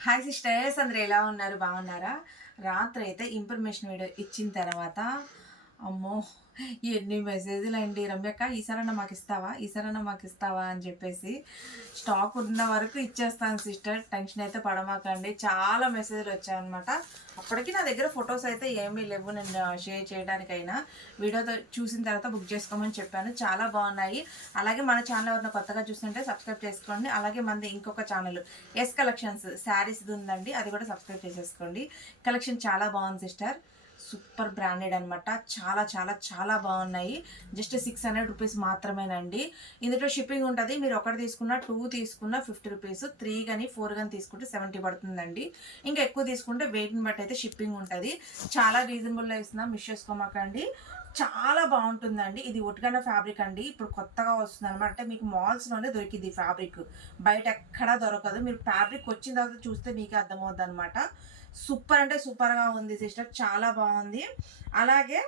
Hi sisters అందరు ఎలా ఉన్నారు? బాగున్నారా? రాత్రి అయితే ఇన్ఫర్మేషన్ వీడియో ఇచ్చిన తర్వాత అమ్మో ఎన్ని మెసేజ్లు అండి రమ్యక్క ఈసారన్నా మాకు ఇస్తావా ఈసారన్నా మాకు ఇస్తావా అని చెప్పేసి స్టాక్ ఉన్న వరకు ఇచ్చేస్తాను సిస్టర్. టెన్షన్ అయితే పడమాకండి. చాలా మెసేజ్లు వచ్చాయన్నమాట. అప్పటికి నా దగ్గర ఫొటోస్ అయితే ఏమీ లేవు నేను షేర్ చేయడానికైనా. వీడియోతో చూసిన తర్వాత బుక్ చేసుకోమని చెప్పాను. చాలా బాగున్నాయి. అలాగే మన ఛానల్ ఎవరైనా కొత్తగా చూస్తుంటే సబ్స్క్రైబ్ చేసుకోండి. అలాగే మనది ఇంకొక ఛానల్ ఎస్ కలెక్షన్స్ శారీస్ది ఉందండి. అది కూడా సబ్స్క్రైబ్ చేసేసుకోండి. కలెక్షన్ చాలా బాగుంది సిస్టర్. సూపర్ బ్రాండెడ్ అనమాట చాలా చాలా చాలా బాగున్నాయి. జస్ట్ సిక్స్ హండ్రెడ్ రూపీస్ మాత్రమేనండి. ఇందులో షిప్పింగ్ ఉంటుంది. మీరు ఒకటి తీసుకున్న టూ తీసుకున్న ఫిఫ్టీ రూపీస్ త్రీ కానీ ఫోర్ కానీ తీసుకుంటే సెవెంటీ పడుతుందండి. ఇంకా ఎక్కువ తీసుకుంటే వెయిట్ని బట్టి అయితే షిప్పింగ్ ఉంటుంది. చాలా రీజనబుల్లో ఇస్తున్నాం. మిస్ చేసుకోమాకండి. చాలా బాగుంటుందండి. ఇది ఒట్టిగన్న ఫ్యాబ్రిక్ అండి. ఇప్పుడు కొత్తగా వస్తుంది అనమాట అంటే మీకు మాల్స్లోనే దొరికింది ఫ్యాబ్రిక్. బయట ఎక్కడా దొరకదు. మీరు ఫ్యాబ్రిక్ వచ్చిన తర్వాత చూస్తే మీకు అర్థమవుద్ది అనమాట సూపర్ అంటే సూపర్గా ఉంది సిస్టర్ చాలా బాగుంది. అలాగే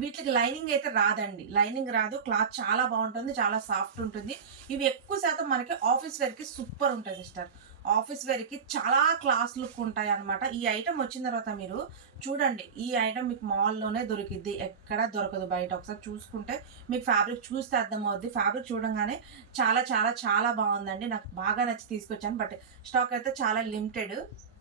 వీటికి లైనింగ్ అయితే రాదండి. లైనింగ్ రాదు క్లాత్ చాలా బాగుంటుంది చాలా సాఫ్ట్ ఉంటుంది. ఇవి ఎక్కువ శాతం మనకి ఆఫీస్ వేర్కి సూపర్ ఉంటుంది సిస్టర్. ఆఫీస్ వేర్కి చాలా క్లాస్ లుక్ ఉంటాయి అనమాట ఈ ఐటమ్ వచ్చిన తర్వాత మీరు చూడండి ఈ ఐటమ్ మీకు మాల్లోనే దొరికిద్ది ఎక్కడ దొరకదు బయట. ఒకసారి చూసుకుంటే మీకు ఫ్యాబ్రిక్ చూస్తే అర్థమవుద్ది. ఫ్యాబ్రిక్ చూడంగానే చాలా చాలా చాలా బాగుందండి. నాకు బాగా నచ్చి తీసుకొచ్చాను బట్ స్టాక్ అయితే చాలా లిమిటెడ్.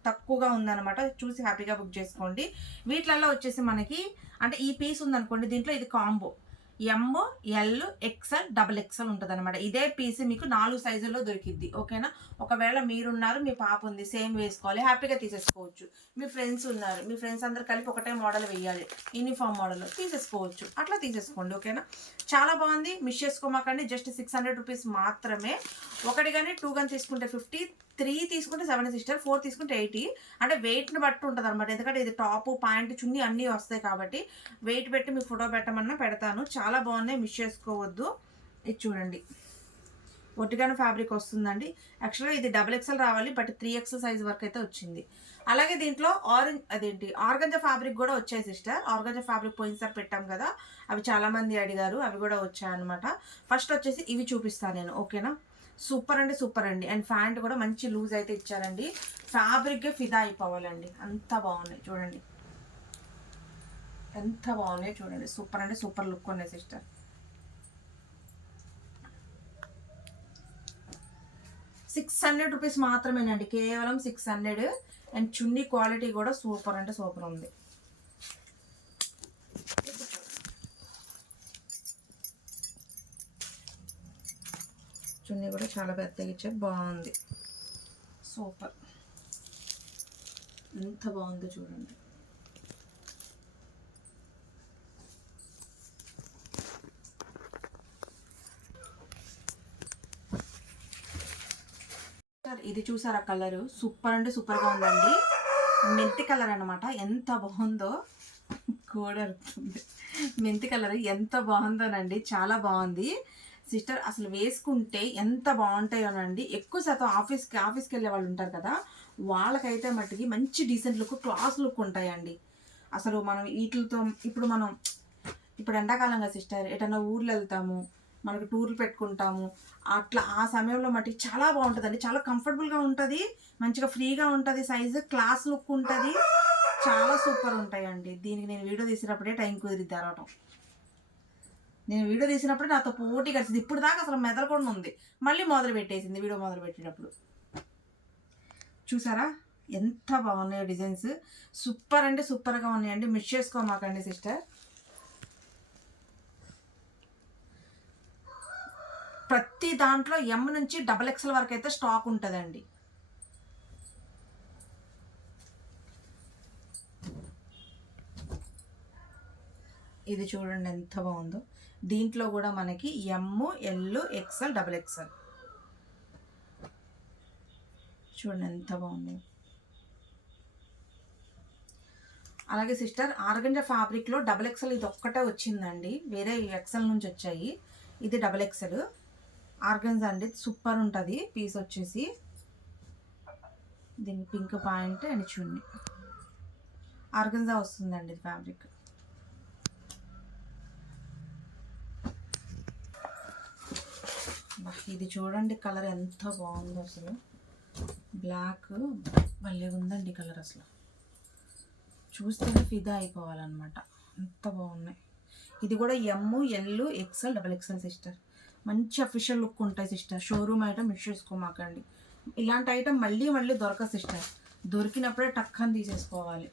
తక్కువగా ఉందన్నమాట. చూసి హ్యాపీగా బుక్ చేసుకోండి. వీటిలలో వచ్చేసి మనకి అంటే ఈ పీస్ ఉందనుకోండి దీంట్లో ఇది combo. M L XL double XL ఉంటుంది అనమాట ఇదే పీస్ మీకు నాలుగు సైజుల్లో దొరికిద్ది. ఓకేనా? ఒకవేళ మీరున్నారు మీ పాప ఉంది సేమ్ వేసుకోవాలి హ్యాపీగా తీసేసుకోవచ్చు. మీ ఫ్రెండ్స్ ఉన్నారు మీ ఫ్రెండ్స్ అందరు కలిపి ఒకటే మోడల్ వేయాలి యూనిఫామ్ మోడల్ తీసేసుకోవచ్చు. అట్లా తీసేసుకోండి ఓకేనా? చాలా బాగుంది. మిస్ చేసుకోమాకండి. జస్ట్ సిక్స్ హండ్రెడ్ రూపీస్ మాత్రమే. ఒకటి కానీ టూ కానీ తీసుకుంటే ఫిఫ్టీ త్రీ తీసుకుంటే సెవెన్ సిస్టర్ ఫోర్ తీసుకుంటే ఎయిటీ. అంటే వెయిట్ని బట్టి ఉంటుంది అనమాట ఎందుకంటే ఇది టాప్ ప్యాంట్ చున్నీ అన్నీ వస్తాయి కాబట్టి వెయిట్ పెట్టి మీకు ఫోటో పెట్టమన్నా పెడతాను. చాలా బాగున్నాయి మిస్ చేసుకోవద్దు. ఇది చూడండి. ఒట్టిగానే ఫ్యాబ్రిక్ వస్తుందండి. యాక్చువల్గా ఇది డబుల్ ఎక్సెల్ రావాలి బట్ త్రీ ఎక్సెల్ సైజ్ వరకు అయితే వచ్చింది. అలాగే దీంట్లో ఆరెంజ్ అదేంటి ఆర్గంజా ఫ్యాబ్రిక్ కూడా వచ్చాయి సిస్టర్. ఆర్గంజా ఫ్యాబ్రిక్ పోయినసారి పెట్టాం కదా అవి చాలామంది అడిగారు అవి కూడా వచ్చాయన్నమాట. ఫస్ట్ వచ్చేసి ఇవి చూపిస్తాను నేను ఓకేనా? సూపర్ అంటే సూపర్ అండి. అండ్ ఫ్యాంట్ కూడా మంచి లూజ్ అయితే ఇచ్చారండి. ఫ్యాబ్రిక్గా ఫిదా అయిపోవాలండి. అంత బాగున్నాయి చూడండి. ఎంత బాగున్నాయి చూడండి. సూపర్ అంటే సూపర్ లుక్ ఉన్నాయి సిస్టర్. సిక్స్ హండ్రెడ్ రూపీస్ మాత్రమేనండి. కేవలం six hundred. And chunni quality కూడా సూపర్ అంటే సూపర్ ఉంది. చున్నీ కూడా చాలా పెద్దగా ఇచ్చారు. బాగుంది. సూపర్. ఎంత బాగుందో చూడండి. సార్ ఇది చూసారా కలరు? సూపర్ అంటే సూపర్గా ఉందండి. మెంతి కలర్ అనమాట ఎంత బాగుందో కూడా మెంతి కలర్ ఎంత బాగుందోనండి. చాలా బాగుంది. సిస్టర్ అసలు వేసుకుంటే ఎంత బాగుంటాయోనండి ఎక్కువ శాతం ఆఫీస్కి ఆఫీస్కి వెళ్ళే వాళ్ళు ఉంటారు కదా వాళ్ళకైతే మట్టికి మంచి డీసెంట్ లుక్ క్లాస్ లుక్ ఉంటాయండి. అసలు మనం వీటితో ఇప్పుడు మనం ఇప్పుడు ఎండాకాలంగా సిస్టర్ ఎటన్నా ఊర్లు వెళ్తాము మనకు టూర్లు పెట్టుకుంటాము అట్లా ఆ సమయంలో మటుకు చాలా బాగుంటుందండి. చాలా కంఫర్టబుల్గా ఉంటుంది మంచిగా ఫ్రీగా ఉంటుంది సైజు క్లాస్ లుక్ ఉంటుంది చాలా సూపర్ ఉంటాయండి. దీనికి నేను వీడియో తీసినప్పుడే టైం కుదిరిద్ది అరవటం నేను వీడియో తీసినప్పుడు నాతో పోటీ కలిసింది. ఇప్పుడు దాకా అసలు మెదలకుండా ఉంది మళ్ళీ మొదలు పెట్టేసింది వీడియో మొదలు పెట్టేటప్పుడు. చూసారా? ఎంత బాగున్నాయో డిజైన్స్. సూపర్ అంటే సూపర్గా ఉన్నాయండి. మిస్ చేసుకోమాకండి సిస్టర్. ప్రతి దాంట్లో ఎం నుంచి డబల్ ఎక్స్ఎల్ వరకు అయితే స్టాక్ ఉంటుందండి. ఇది చూడండి ఎంత బాగుందో. దీంట్లో కూడా మనకి M L XL double XL చూడండి ఎంత బాగుంది. అలాగే సిస్టర్ ఆర్గంజా ఫ్యాబ్రిక్లో డబల్ ఎక్స్ఎల్ ఇది ఒక్కటే వచ్చిందండి. వేరే ఎక్సెల్ నుంచి వచ్చాయి. ఇది డబల్ ఎక్స్ఎల్ ఆర్గన్స్ అండి సూపర్ ఉంటుంది. పీస్ వచ్చేసి దీని pink pant and chunni organza వస్తుందండి ఫ్యాబ్రిక్. ఇది చూడండి కలర్ ఎంత బాగుందో అసలు. బ్లాక్ మళ్ళీ ఉందండి కలర్ అసలు. చూస్తేనే ఫిదా అయిపోవాలన్నమాట. ఎంత బాగున్నాయి. ఇది కూడా M L XL double XL sister మంచి అఫీషియల్ లుక్ ఉంటాయి సిస్టర్ షోరూమ్ ఐటమ్ మిస్ చేసుకోమాకండి. ఇలాంటి ఐటమ్ మళ్ళీ మళ్ళీ దొరకదు సిస్టర్ దొరికినప్పుడే టక్కని తీసేసుకోవాలి.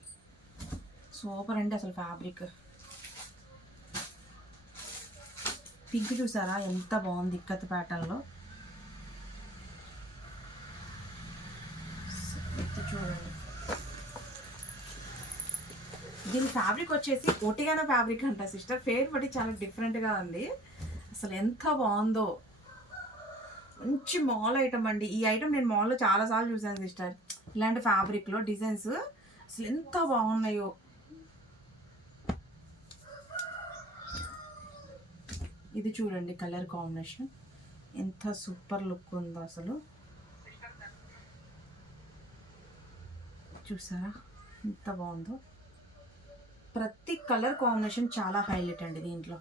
సూపర్ అండి అసలు ఫ్యాబ్రిక్ పింక్ చూసారా? ఎంత బాగుంది ఇక్కత ప్యాటర్న్లో. చూడండి. దీని ఫ్యాబ్రిక్ వచ్చేసి ఒటిగాన ఫ్యాబ్రిక్ అంట సిస్టర్. ఫేర్ బట్టి చాలా డిఫరెంట్గా ఉంది. అసలు ఎంత బాగుందో. మంచి మాల్ ఐటమ్ అండి. ఈ ఐటమ్ నేను మాల్లో చాలాసార్లు చూసాను సిస్టర్. ఇలాంటి ఫ్యాబ్రిక్లో డిజైన్స్. అసలు ఎంత బాగున్నాయో. ఇది చూడండి కలర్ కాంబినేషన్. ఎంత సూపర్ లుక్ ఉందో అసలు. చూసారా? ఎంత బాగుందో. ప్రతి కలర్ కాంబినేషన్ చాలా హైలైట్ అండి దీంట్లో.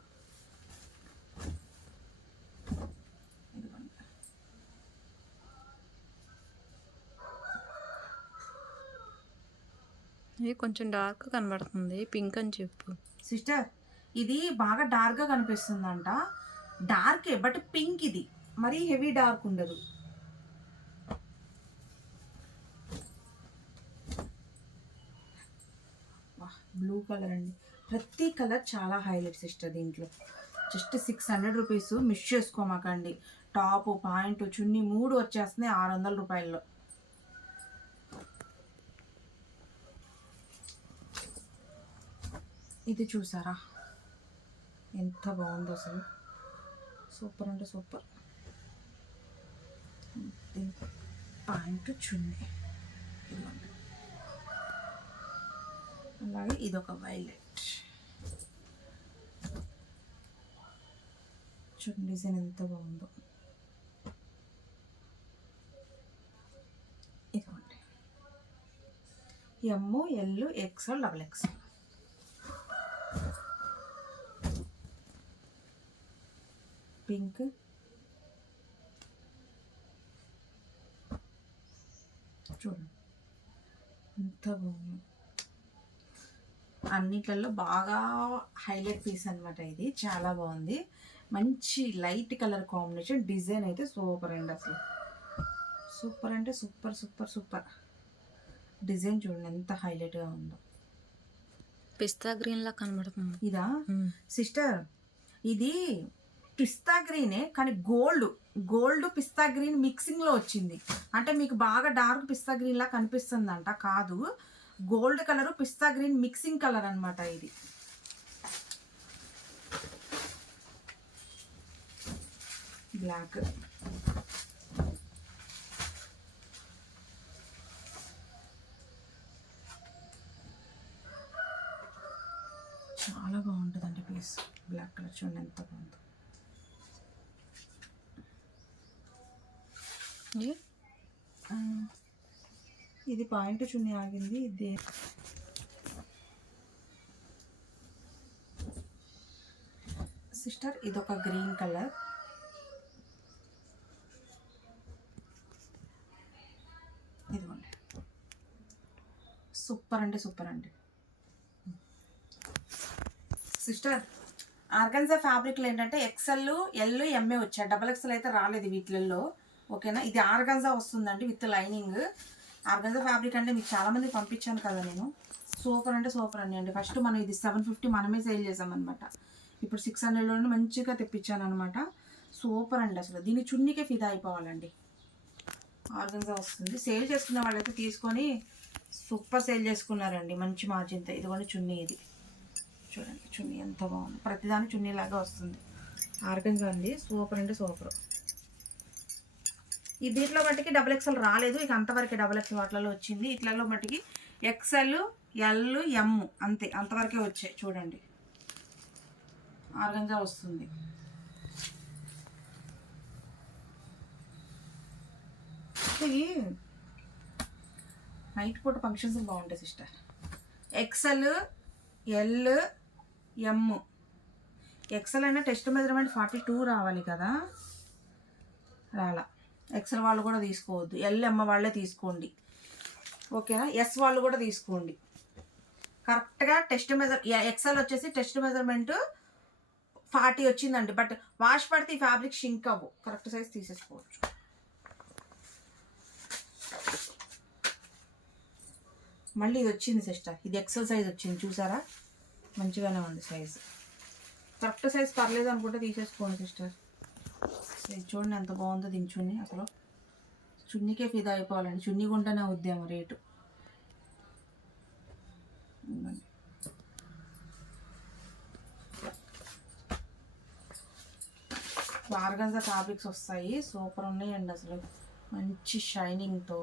ఇది కొంచెం డార్క్ కనబడుతుంది. పింక్ అని చెప్పు. సిస్టర్ ఇది బాగా డార్క్గా కనిపిస్తుందంట. డార్కే బట్ పింక్ ఇది. మరీ హెవీ డార్క్ ఉండదు. బ్లూ కలర్ అండి. ప్రతి కలర్ చాలా హైలైట్ సిస్టర్ దీంట్లో. Just six hundred rupees miss చేసుకోమాకండి. Top point chunni మూడు వచ్చేస్తున్నాయి ఆరు వందల రూపాయల్లో. ఇది చూసారా? ఎంత బాగుందో అసలు. సూపర్ అంటే సూపర్. దీని పాయింట్ చున్నీ. ఇదిగోండి. అలాగే ఇదొక వైలెట్. చూడండి డిజైన్ ఎంత బాగుందో. ఇదిగోండి. M L XL double XL. Pink చూడండి ఎంత బాగుంది. అన్నిట్లలో బాగా హైలైట్ పీస్ అన్నమాట ఇది. చాలా బాగుంది. మంచి లైట్ కలర్ కాంబినేషన్. డిజైన్ అయితే సూపర్ అండి అసలు. సూపర్ అంటే సూపర్ సూపర్ సూపర్. డిజైన్ చూడండి ఎంత హైలైట్గా ఉందో. పిస్తా గ్రీన్ లా కనబడుతుంది. ఇదా. సిస్టర్ ఇది పిస్తా గ్రీనే కానీ గోల్డ్ గోల్డ్ పిస్తా గ్రీన్ మిక్సింగ్లో వచ్చింది. అంటే మీకు బాగా డార్క్ పిస్తా గ్రీన్లా కనిపిస్తుందంట కాదు. Gold colour pista green mixing colour అనమాట ఇది. బ్లాక్. చాలా బాగుంటుందండి పీస్. బ్లాక్ కలర్ చూడండి ఎంత బాగుందో. ఇది పాయింట్ చున్నీ ఆగింది ఇది. సిస్టర్ ఇదొక గ్రీన్ కలర్. ఇదిగోండి. సూపర్ అంటే సూపర్ అండి. సిస్టర్ ఆర్గన్జా ఫ్యాబ్రిక్లు ఏంటంటే ఎక్సెల్ ఎల్ ఎంఏ వచ్చాయి. డబల్ ఎక్సెల్ అయితే రాలేదు వీటిల్లో. ఓకేనా? ఇది ఆర్గన్జా వస్తుందండి విత్ లైనింగ్. ఆర్గన్జా ఫ్యాబ్రిక్ అంటే మీకు చాలామంది పంపించాను కదా నేను. సూపర్ అంటే సూపర్ అండి అండి. ఫస్ట్ మనం ఇది సెవెన్ ఫిఫ్టీ మనమే సేల్ చేసామన్నమాట. ఇప్పుడు సిక్స్ హండ్రెడ్లోనే మంచిగా తెప్పించాను అనమాట సూపర్ అండి అసలు. దీని చున్నీకే ఫిదా అయిపోవాలండి. ఆర్గంజా వస్తుంది. సేల్ చేసుకున్న వాళ్ళైతే తీసుకొని సూపర్ సేల్ చేసుకున్నారండి. మంచి మార్జిన్తో ఇదిగోండి చున్నీ ఇది. చూడండి చున్నీ ఎంత బాగుంది. ప్రతిదాని చున్నీ లాగా వస్తుంది. ఆర్గన్జా అండి. సూపర్ అంటే సూపర్. ఈ దీంట్లో మట్టికి డబుల్ ఎక్స్ఎల్ రాలేదు. ఇక అంతవరకు డబుల్ ఎక్స్ఎల్ వాటిలలో వచ్చింది. ఇట్లలో మట్టికి ఎక్స్ఎల్ ఎల్ ఎమ్ అంతే. అంతవరకే వచ్చాయి. చూడండి. ఆర్గంజా వస్తుంది. ఇవి నైట్ పూట ఫంక్షన్స్ బాగుంటాయి sister XL L M XL అయినా టెస్ట్ మెజర్మెంట్ ఫార్టీ టూ రావాలి కదా? రాలా. ఎక్సెల్ వాళ్ళు కూడా తీసుకోవద్దు. ఎల్ఎమ్మ వాళ్ళే తీసుకోండి. ఓకేనా? ఎస్ వాళ్ళు కూడా తీసుకోండి. కరెక్ట్గా టెస్ట్ మెజర్ ఎక్సెల్ వచ్చేసి టెస్ట్ మెజర్మెంట్ ఫార్టీ వచ్చిందండి. బట్ వాష్ పడితే ఈ ఫ్యాబ్రిక్ షింక్ అవ్వు. కరెక్ట్ సైజ్ తీసేసుకోవచ్చు. మళ్ళీ ఇది వచ్చింది సిస్టర్ ఇది ఎక్సెల్ సైజ్ వచ్చింది. చూసారా? మంచిగానే ఉంది సైజ్ కరెక్ట్ సైజ్ పర్లేదు అనుకుంటే తీసేసుకోండి సిస్టర్ ఇది చూడండి ఎంత బాగుందో దీని చున్నీ అసలు. చున్నీకే ఫిదా అయిపోవాలండి. చున్నీ కొంటేనే ఉద్యమం రేటు. ఇదిగోండి. ఫ్యాబ్రిక్స్ వస్తాయి. సూపర్ ఉన్నాయండి అసలు. మంచి షైనింగ్తో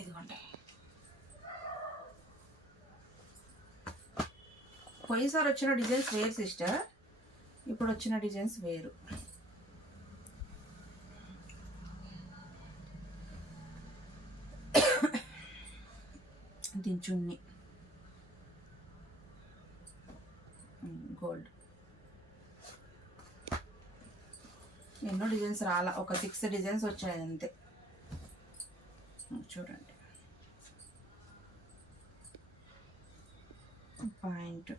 ఇదిగోండి పోయినసారి వచ్చిన డిజైన్స్ వేరు సిస్టర్. ఇప్పుడు వచ్చిన డిజైన్స్ వేరు. దీని గోల్డ్. ఎన్నో డిజైన్స్ రాలా ఒక సిక్స్ డిజైన్స్ వచ్చాయి అంతే. చూడండి. పాయింట్.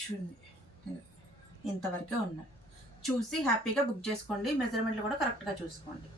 చున్నీ ఇంతవరకే ఉన్నాయి చూసి హ్యాపీగా బుక్ చేసుకోండి. మెజర్మెంట్లు కూడా కరెక్ట్గా చూసుకోండి.